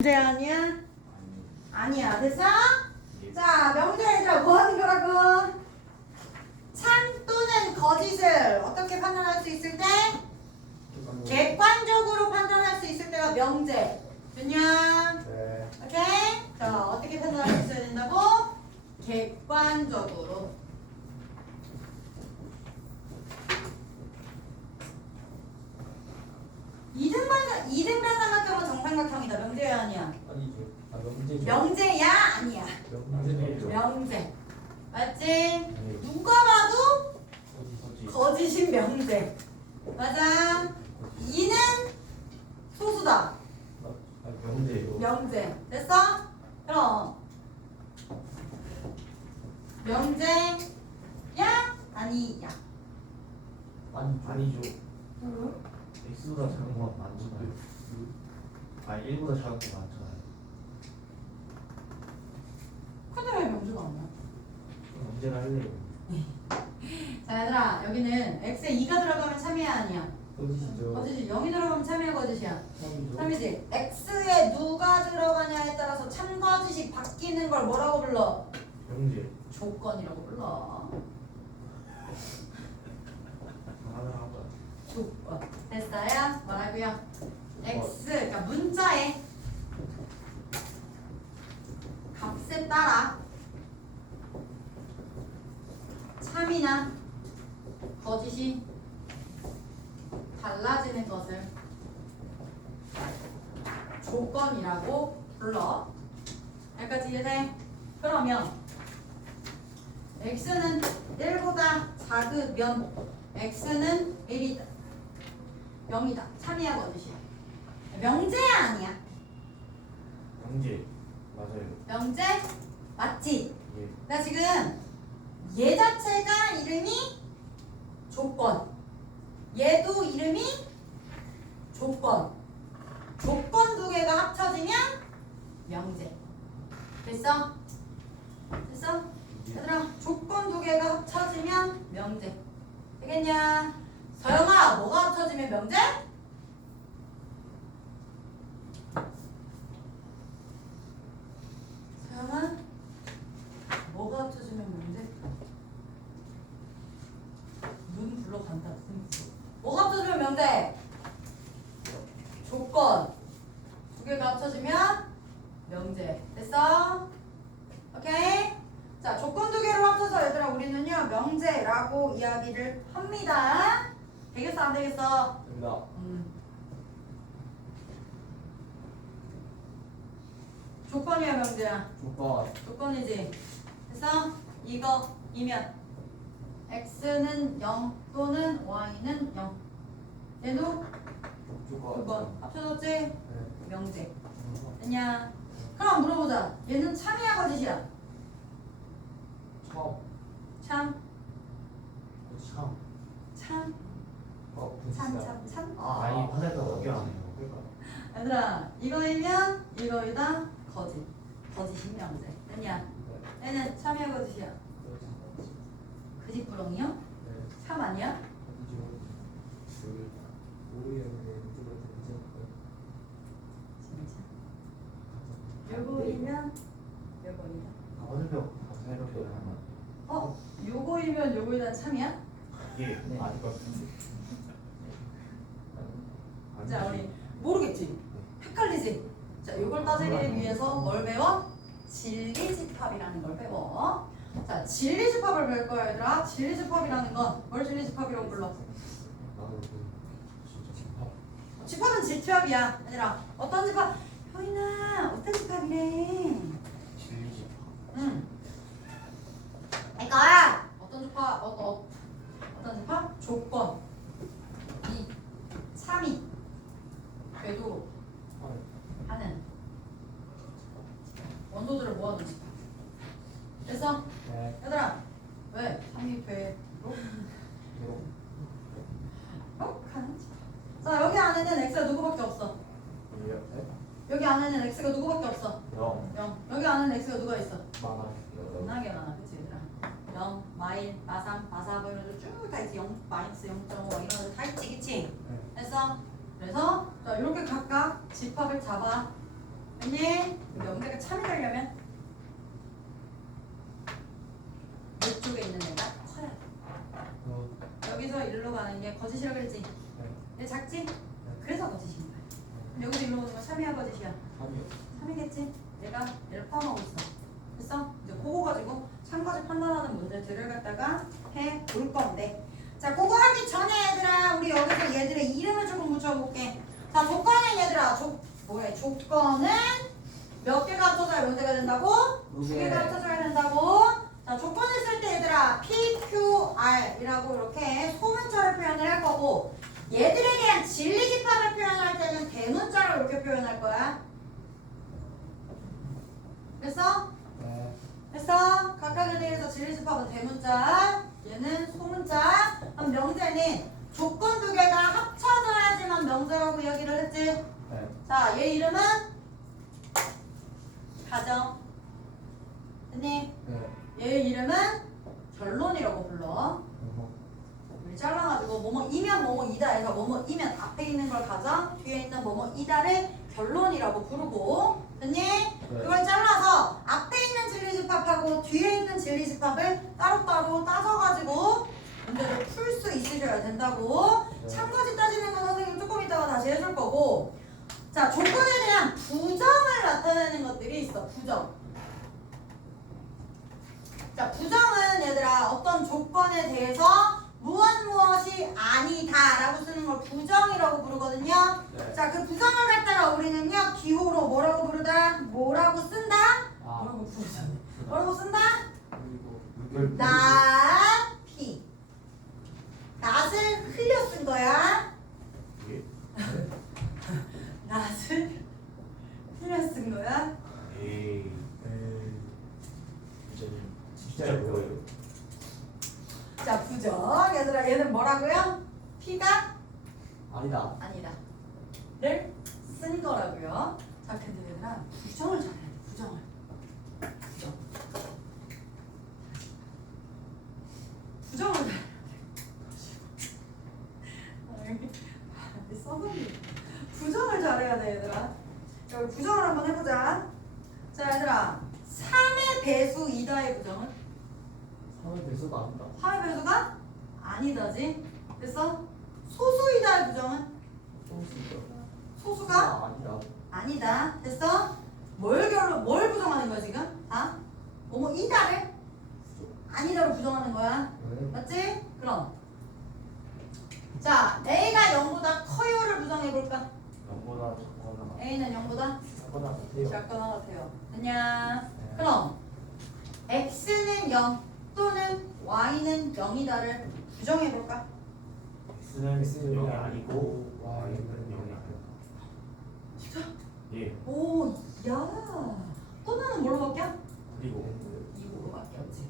문제 아니야? 아니야. 됐어? 자, 명제 얘들아 뭐 하는 거라고? 참 또는 거짓을 어떻게 판단할 수 있을 때? 객관적으로 판단할 수 있을 때가 명제. 됐냐? 네. 오케이? 자, 어떻게 판단할 수 있어야 된다고? 객관적으로. 이등변 이등변삼각형은 정삼각형이다. 명제야 아니야? 아니죠. 아 명제죠. 명제야 아니야? 명제죠. 명제. 맞지? 아니요. 누가 봐도 서지 서지. 거짓인 명제. 맞아. 이는 소수다. 아, 아 명제요. 명제. 됐어? 그럼 명제야 아니야? 아니 아니죠. X보다 작은 건 많잖아요. 아 1보다 작은 거 많잖아요. 근데 왜 명제가 아니야? 그럼 언제나 할래요. 자 얘들아 여기는 x에 2가 들어가면 참이야 아니야? 거짓이죠. 거짓이 0이 들어가면 참이야 거짓이야? 참이죠. 3이지 x에 누가 들어가냐에 따라서 참 거짓이 바뀌는 걸 뭐라고 불러? 명제. 조건이라고 불러 하나 하자. 조건 됐어요? 뭐라고요? x 그러니까 문자의 값에 따라 참이나 거짓이 달라지는 것을 조건이라고 불러 여기까지 이해돼? 그러면 x는 1보다 작으면 x는 1이다 0이다 참이야 거짓이야 명제야 아니야? 명제. 맞아요. 명제 맞지? 예. 나 지금 얘 자체가 이름이 조건 얘도 이름이 조건 조건 두 개가 합쳐지면 명제 됐어? 됐어? 얘들아 조건 두 개가 합쳐지면 명제 되겠냐? 서영아 뭐가 합쳐지면 명제? 서영아 뭐가 합쳐지면 명제? 눈 불러간다. 뭐가 합쳐지면 명제? 조건 두 개가 합쳐지면 명제 됐어? 오케이? 자 조건 두 개를 합쳐서 얘들아 우리는요 명제라고 이야기를 합니다 되겠어 안 되겠어? 된다. 음. 조건이야 명제야 조건. 조건이지. 그래서 이거 이면 x는 0 또는 y는 0. 얘도 조건. 조건 합쳐졌지? 네. 명제. 됐냐? 그럼 물어보자. 얘는 참이야 거짓이야? 처음. 참, 참. 참, 어 참, 진짜. 참, 참. 아니 화살가 어디 안 해요. 그러니까. 얘들아, 이거이면 이거이다 거짓. 거짓이 명제. 됐냐? 얘는 참이야 거짓이야? 그짓부렁이요? 네. 참 아니야? 진짜. 요거이면 요거이다. 화살표 화살표 하나. 어? 요거이면 요거이다 참이야? 이게 아닐 것 같은데. 자 우리 모르겠지? 헷갈리지? 자 요걸 따지기 위해서 뭘 배워? 진리집합이라는 걸 배워 자 진리집합을 배울 거야 얘들아 진리집합이라는 건 뭘 진리집합이라고 불러? 집합. 집합은 집합이야 얘들아 어떤 집합? 효인아 어떤 집합이래 진리 집합. 응 그러니까 어떤 집합? 어, 어, 어떤 집합? 조건 이 3이 되도록 하는 원소들을 모아놓은 집합 그래서 네. 얘들아 왜 3이 되도록 어? 하는 집합 자 여기 안에는 x가 누구밖에 없어 네. 여기 안에는 x가 누구밖에 없어 영. 0 여기 안에는 x가 누가 있어 많아. 겁나게 많아 그치 얘들아 0, 마일, 마삼, 마사 뭐 이런 거쭉다 있지 0, 마이너스 0.5 이런 거 다 있지 그치? 네. 됐어? 그래서 자 이렇게 각각 집합을 잡아 언니 명제가 참이 되려면 이쪽에 있는 애가 커야 돼. 어. 여기서 일로 가는 게 거짓이라고 그랬지? 네. 근데 작지? 그래서 거짓인 거야. 근데 여기서 일로 오는 건 참이야 거짓이야? 3이요. 3이겠지? 얘가 얘를 포함하고 있어. 됐어? 이제 그거 가지고 참거짓 판단하는 문제들을 갖다가 해 볼 건데. 자, 그거 하기 전에 얘들아, 우리 여기서 얘들의 이름을 조금 붙여볼게. 자, 조건은 얘들아, 조, 뭐야, 조건은 몇 개가 합쳐져야 문제가 된다고? 두 개. 개가 합쳐져야 된다고? 자, 조건을 쓸 때 얘들아, P, Q, R이라고 이렇게 소문자를 표현을 할 거고, 얘들에 대한 진리 집합을 표현할 때는 대문자로 이렇게 표현할 거야. 됐어? 네. 됐어? 각각에 대해서 진리 집합은 대문자, 얘는 소문자. 그럼 명제는 조건 두 개가 합쳐져야지만 명제라고 이야기를 했지. 네. 자, 얘 이름은 가정. 됐니? 네. 얘 이름은 결론이라고 불러. 우리 잘라가지고 뭐뭐 이면 뭐뭐 이다 해서 뭐뭐 이면 앞에 있는 걸 가정, 뒤에 있는 뭐뭐 이다를 결론이라고 부르고, 됐니? 그걸 잘라서 앞에 진리집합하고 뒤에 있는 진리집합을 따로따로 따져가지고 문제를 풀 수 있으셔야 된다고. 네. 참가지 따지는 건 선생님 조금 이따가 다시 해줄 거고. 자, 조건에 대한 부정을 나타내는 것들이 있어. 부정. 자, 부정은 얘들아 어떤 조건에 대해서 무엇 무엇이 아니다라고 쓰는 걸 부정이라고 부르거든요. 네. 자, 그 부정을 갖다가 우리는요 기호로 뭐라고 부르다? 뭐라고 쓴다? 아. 부르자? 뭐라고 쓴다? 나, 피. 낫을 흘려 쓴 거야. 예? 낫을 흘려 쓴 거야. 에이. 에이. 진짜님. 진짜 뭐예요? 자, 부정. 얘들아, 얘는 뭐라고요? 피가 아니다. 아니다. 를 쓴 거라고요. 자, 근데 얘들아, 부정을 잘해야 돼. 부정을. 부정. 부정을 잘해야 돼. 아, 여기 아, 써놓은 부정을 잘해야 돼, 얘들아. 자, 우리 부정을 한번 해보자. 자, 얘들아. 3의 배수 이다의 부정은? 3의 배수가 아니다. 3의 배수가 아니다지. 됐어? 소수이다의 부정은? 소수가. 소수가 아니다. 아니다. 됐어? 뭘 결론, 뭘 부정하는 거야 지금? 아? 뭐뭐 이다를 아니다로 부정하는 거야. 네. 맞지? 그럼 자 A가 0보다 커요를 부정해 볼까? 0보다 작거나 A는 0보다 작거나 같아요. 작거나 같아요. 됐냐? 네. 그럼 X는 0 또는 Y는 0이다를 부정해 볼까? X는 X는 0이 아니고 Y는 0이 아니다. 진짜? 예. 오, 야. 또는 뭘로 바뀌어? 그리고 2호로 바뀌었지.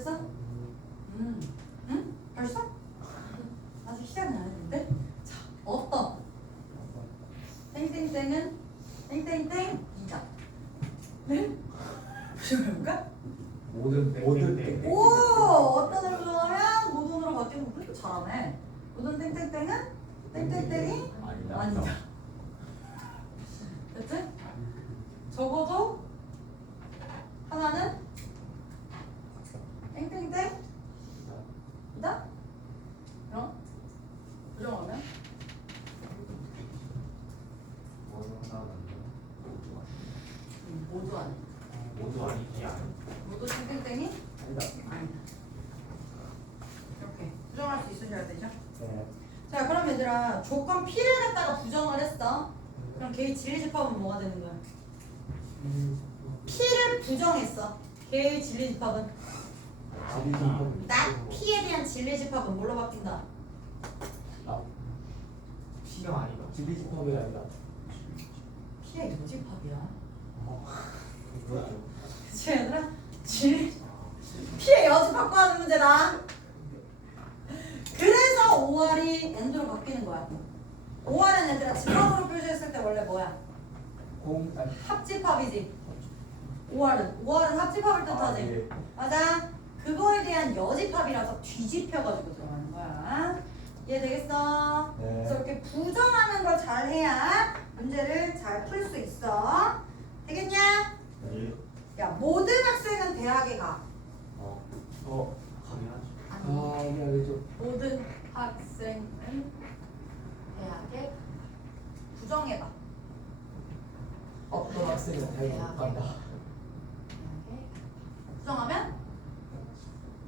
됐어? 음, 응? 벌써? 아직 시작이 안 했는데? 자, 어. 땡땡땡은 땡땡땡 이다. 네? 부정해볼까? 모든 모든 땡. 오! 어떤 애로 부정하면 모든으로 바뀌는 거 그렇게 잘하네. 모든 땡땡땡은 땡땡땡이 아니다. 아니다. 됐지? 적어도 하나는 땡땡땡 이다? 그럼 음, 모두 아니 모두 아니지 않. 모두 땡땡땡이 아니다. 아니다. 이렇게 부정할 수 있으셔야 되죠? 네. 자 그럼 얘들아 조건 P를 갖다가 부정을 했어. 그럼 걔의 진리집합은 뭐가 되는 거야? P를 부정했어. 걔의 진리집합은 나 P에 대한 진리집합은 뭘로 바뀐다? 아. P가 아니다. 진리 집합이 아니다. P의 요집합이야. 그렇죠. 그치 얘들아? 진리 P의 여집합 구하는 문제다. 그래서 5월이 N도로 바뀌는 거야. 5월은 얘들아 집합으로 표시했을 때 원래 뭐야? 공 아니. 합집합이지. 5월은 5월은 합집합을 뜻하지. 아, 예. 맞아. 그거에 대한 여집합이라서 뒤집혀가지고 들어가는 거야. 이해되겠어? 네. 그래서 이렇게 부정하는 걸 잘해야 문제를 잘 풀 수 있어. 되겠냐? 네. 야, 모든 학생은 대학에 가. 어. 어. 가게 하지. 아니, 아 이게 알겠죠. 모든 학생은 대학에 가. 부정해봐. 어떤 학생은 대학에 못 간다. 대학에 부정하면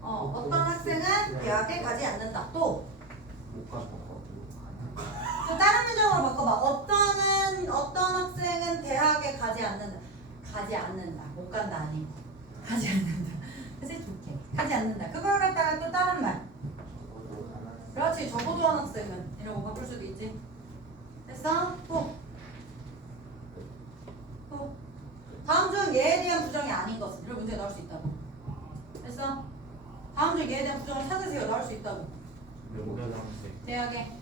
어, 어떤 학생은 대학에 가지 않는다. 또, 못 가서 못또 다른 문장으로 바꿔봐. 어떤은 어떤 학생은 대학에 가지 않는다. 가지 않는다. 못 간다 아니고 가지 않는다. 그치 좋게. 가지 않는다. 그걸 갖다가 또 다른 말. 그렇지. 적어도 한 학생은 이라고 바꿀 수도 있지. 됐어? 또. 또. 다음 중 얘에 대한 부정이 아닌 것은 이런 문제 나올 수 있다고. 됐어? 다음 중 얘에 대한 부정을 찾으세요. 나올 수 있다고. 모든 학생. 대학에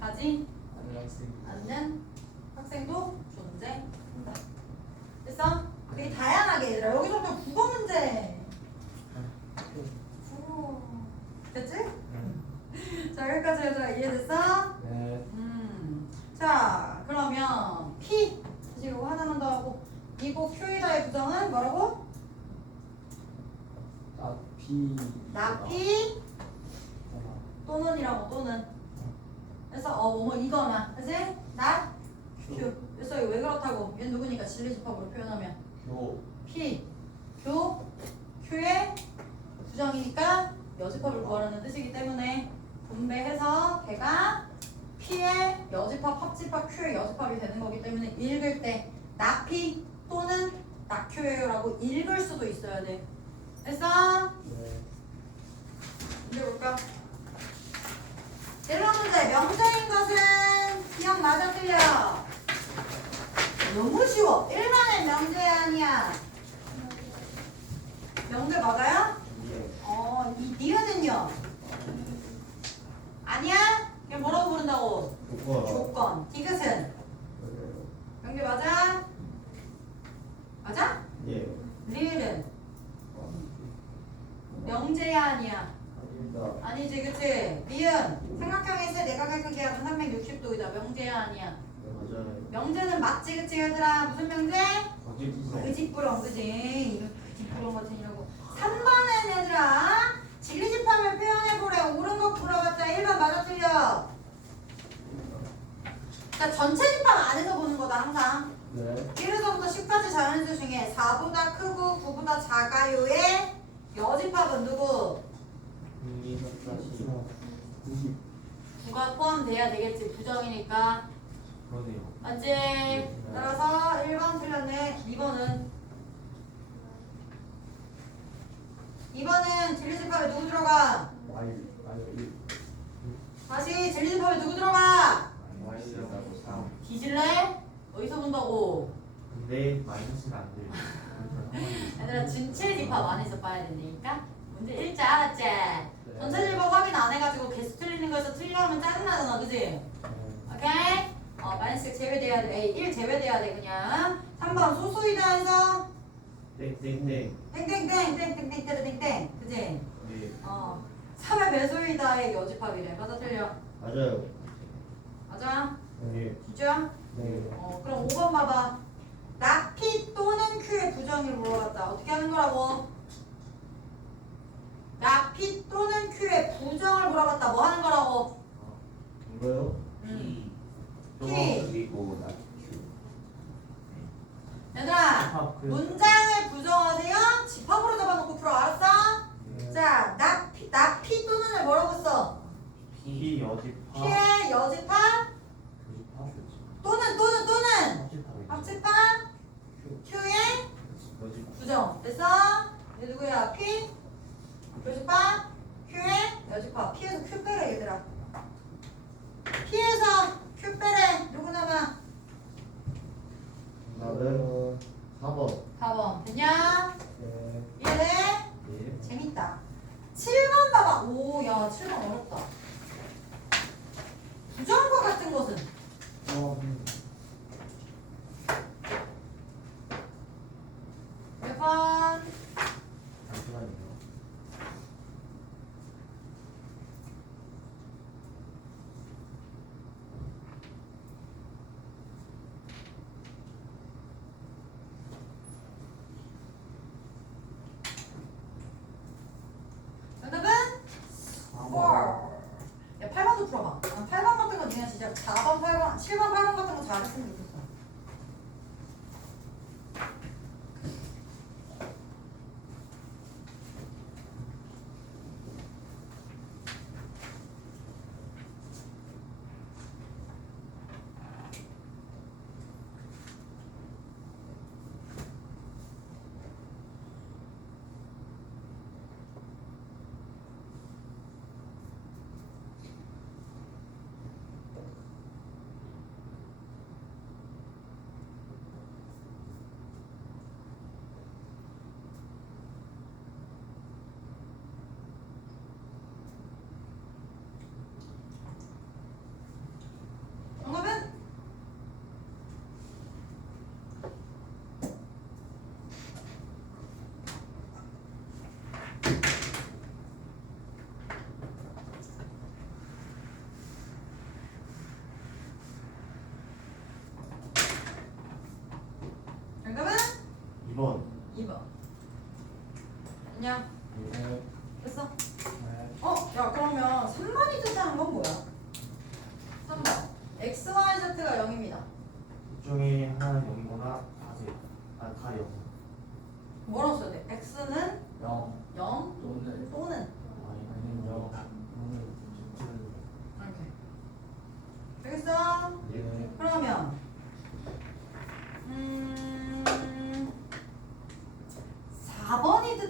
가지. 않는 학생도 존재한다. 됐어? 되게 다양하게 얘들아. 여기서부터 국어 문제. 오. 됐지? 자 여기까지 얘들아 이해됐어? 네. 음. 자 그러면 P 다시 이거 하나만 더 하고 이고 Q이다의 부정은 뭐라고? 나비. 나피 또는이라고 또는. 그래서 어 뭐뭐 이거나 그지? 나 Q. 그래서 이거 왜 그렇다고? 얘 누구니까 진리 집합으로 표현하면 교. P, Q, Q의 부정이니까 여집합을 구하라는 뜻이기 때문에 분배해서 걔가 P의 여집합, 합집합, Q의 여집합이 되는 거기 때문에 읽을 때 나P 또는 나Q예요라고 읽을 수도 있어야 돼. 됐어? 네. 이제 볼까? 1번 문제 명제인 것은 기억 맞아 틀려 너무 쉬워 1번의 명제 아니야 명제 맞아요? 어, 이 니은은요? 아니야? 이게 뭐라고 부른다고? 조건 디귿은? 명제 맞아? 맞아? 예. 리을은? 명제야 아니야? 아닙니다. 아니지 그치? 니은 360도이다 명제야 아니야. 명제는 맞지 그치 얘들아. 무슨 명제? 거짓부서. 의지부렁 그 그지? 의지부렁 같은 이라고. 3번은 얘들아. 진리집합을 표현해보래. 옳은 거 물어봤자 1번 맞아 틀려. 그러니까 전체 집합 안에서 보는 거다 항상. 네. 1에서부터 10까지 자연수 중에 4보다 크고 9보다 작아요의 여집합은 누구? 2, 3, 4, 10, 90. 누가 포함돼야 되겠지 부정이니까 그러네요. 맞지? 따라서 1번 틀렸네 2번은 2번은 진리집합에 누구 들어가? 다시 진리집합에 누구 들어가? 뒤질래? 어디서 본다고? 근데 마이너스가 안 돼요. 얘들아 진체 집합 안에서 봐야 되니까 문제 1자 알았지? 전체 집합은 거에서 틀려하면 짜증나잖아 그지? 네. 오케이? 어 마이너스 제외돼야 돼 에이 1 제외돼야 돼 그냥 3번 소수이다 해서 땡땡 땡. 땡땡 땡 땡땡 땡 땡땡 그지? 네. 어 3의 배수이다의 여집합이래 맞아 틀려 맞아요. 맞아? 네. 진짜? 네. 어 그럼 5번 봐봐 나 P 또는 Q의 부정을 물어봤다 어떻게 하는 거라고? 나 P 또는 Q의 부정을 물어봤다 뭐 하는 거라고? 이거요? 음. P. 그리고 나 Q. 얘들아 그문장을 부정하세요 집합으로 잡아놓고 풀어 알았어? 네. 자, 나, 피, 나 피 또는을 뭐라고 써? P 여집합. 피의 여집합 또는 또는 또는 합집합 Q의 여집합. 부정 됐어? 얘 누구야? P 여집합 Q의 여집합 P에서 Q 빼래 얘들아 P에서 Q 빼래 누구 남아? 나는 4번. 4번 됐냐? 네. 이해돼? 예. 재밌다 7번 봐봐 오야 7번 어렵다 부정과 같은 것은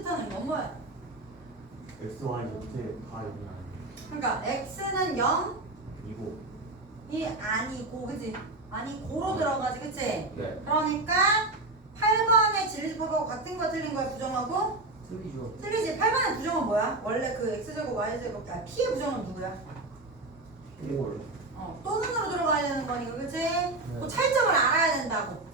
4번이 뜻하는 건 뭐야? X, Y, Z 다 0이 아니에요. 그러니까 x는 0이 이고 아니고 그지? 아니 고로 들어가지 그치? 네. 그러니까 8번의 진리법하고 같은 거 틀린 거야 부정하고 틀리죠. 틀리지 8번의 부정은 뭐야? 원래 그 x제곱 y제곱 아 p의 부정은 누구야? 1월. 어 또는으로 들어가야 되는 거니까 그치? 그 차이점을 알아야 된다고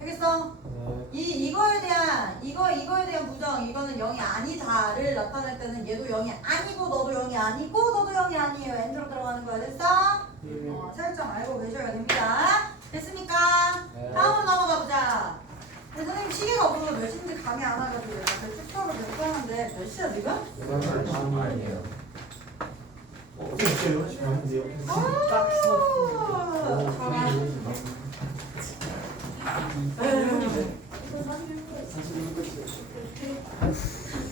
알겠어? 네. 이 이거에 대한 이거 대한 부정 이거는 0이 아니다를 나타낼 때는 얘도 0이 아니고 너도 0이 아니고 너도 0이 아니에요 엔드로 들어가는 거야 됐어? 네. 어, 차이점 알고 계셔야 됩니다 됐습니까? 네. 다음으로 넘어가 보자 근데 선생님 시계가 없어서 몇 시인지 감이 안 와가지고 그 축적을 계속 하는데 몇 시야 지금? 이건 아니에요. 어, 어때요? 잘하는데요? 아, 오, 잘하 사실 이거 끝이에요. Thank you.